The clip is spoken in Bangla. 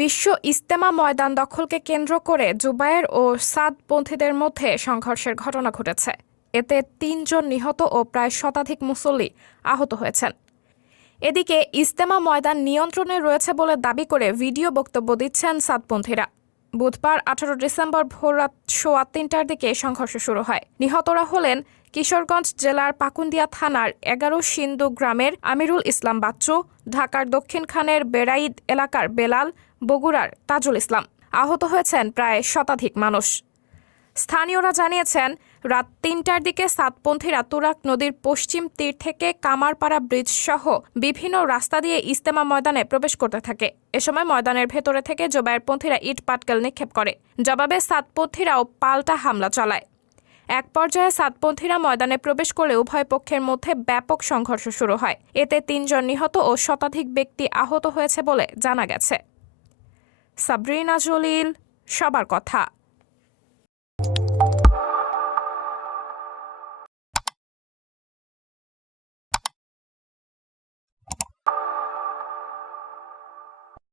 বিশ্ব ইজতেমা ময়দান দখলকে কেন্দ্র করে জুবায়ের ও সাদপন্থীদের মধ্যে সংঘর্ষের ঘটনা ঘটেছে। এতে ৩ জন নিহত ও প্রায় শতাধিক মুসল্লি আহত হয়েছেন। এদিকে ইজতেমা ময়দান নিয়ন্ত্রণে রয়েছে বলে দাবি করে ভিডিও বক্তব্য দিচ্ছেন সাদপন্থীরা। বুধবার ১৮ ডিসেম্বর ভোররাত ৩:৩০টার দিকে সংঘর্ষ শুরু হয়। নিহতরা হলেন কিশোরগঞ্জ জেলার পাকুন্দিয়া থানার ১১ সিন্ধু গ্রামের আমিরুল ইসলাম বাচ্চু, ঢাকার দক্ষিণখানের বেড়াইদ এলাকার বেলাল, বগুড়ার তাজুল ইসলাম। আহত হয়েছেন প্রায় শতাধিক মানুষ। স্থানীয়রা জানিয়েছেন, রাত ৩টার দিকে সাদপন্থীরা তুরাগ নদীর পশ্চিম তীর থেকে কামারপাড়া ব্রিজ সহ বিভিন্ন রাস্তা দিয়ে ইজতেমা ময়দানে প্রবেশ করতে থাকে। এ সময় ময়দানের ভেতরে থেকে জুবায়েরপন্থীরা ইট পাটকেল নিক্ষেপ করে। জবাবে সাদপন্থীরাও পাল্টা হামলা চালায়। এক পর্যায়ে সাদপন্থীরা ময়দানে প্রবেশ করলে উভয় পক্ষের মধ্যে ব্যাপক সংঘর্ষ শুরু হয়। এতে ৩ জন নিহত ও শতাধিক ব্যক্তি আহত হয়েছে বলে জানা গেছে। সাবরিনা জলিল, সবার কথা।